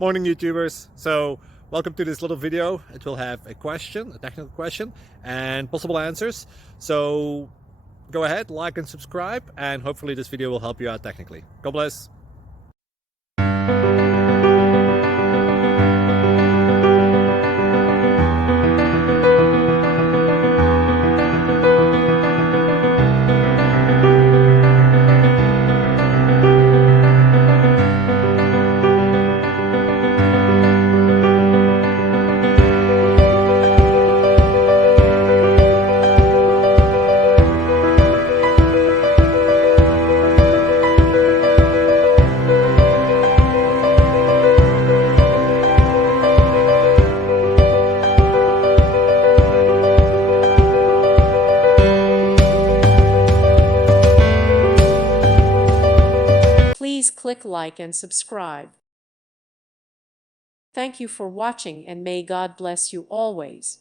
Morning, YouTubers. So welcome to this little video. It will have a question, a technical question, and possible answers. So go ahead, like and subscribe, and hopefully this video will help you out technically. God bless. Please click like and subscribe. Thank you for watching and may God bless you always.